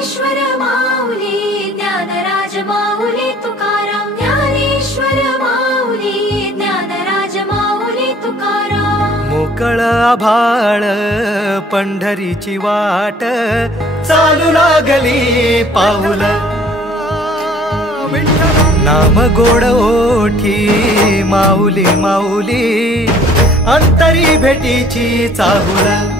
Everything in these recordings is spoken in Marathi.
ज्ञानेश्वर माऊली ज्ञानराज माऊली तुकाराम ज्ञानेश्वर माऊली ज्ञानराज माऊली तुकाराम मोकळ आभाळ पंढरीची वाट चालू लागली पाऊल नाम गोड ओठी माऊली माऊली अंतरी भेटीची चाहुल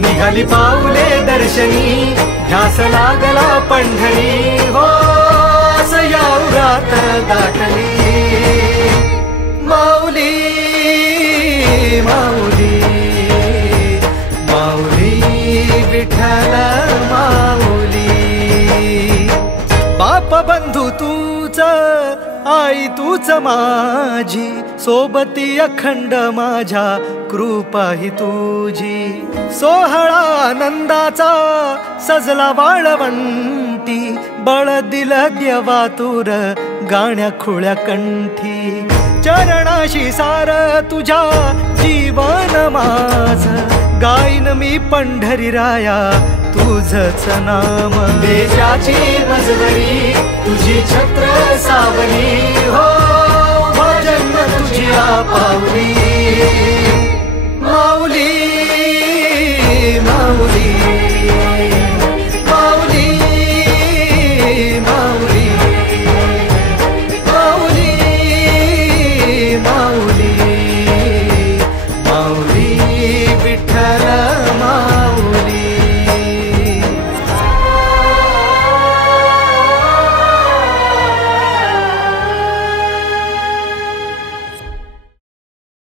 निघाली पाऊले दर्शनी ध्यास लागला पंढरी हो या उरात दाटली माऊली माऊली माऊली विठ्ठल माऊली बाप बंधू तूच आई तूच माझी सोबती अखंड माझ्या कृपा ही तुझी सोहळा आनंदाचा सजला वाळवंटी बळ दिल देवातुर गाण्या खुळ्या कंठी चरणाशी सार तुझ्या जीवन माझ गाईन मी पंढरी राया तुझच नाम देशाची मजबरी तुझी छत्र सावली हो भजन तुझी पावली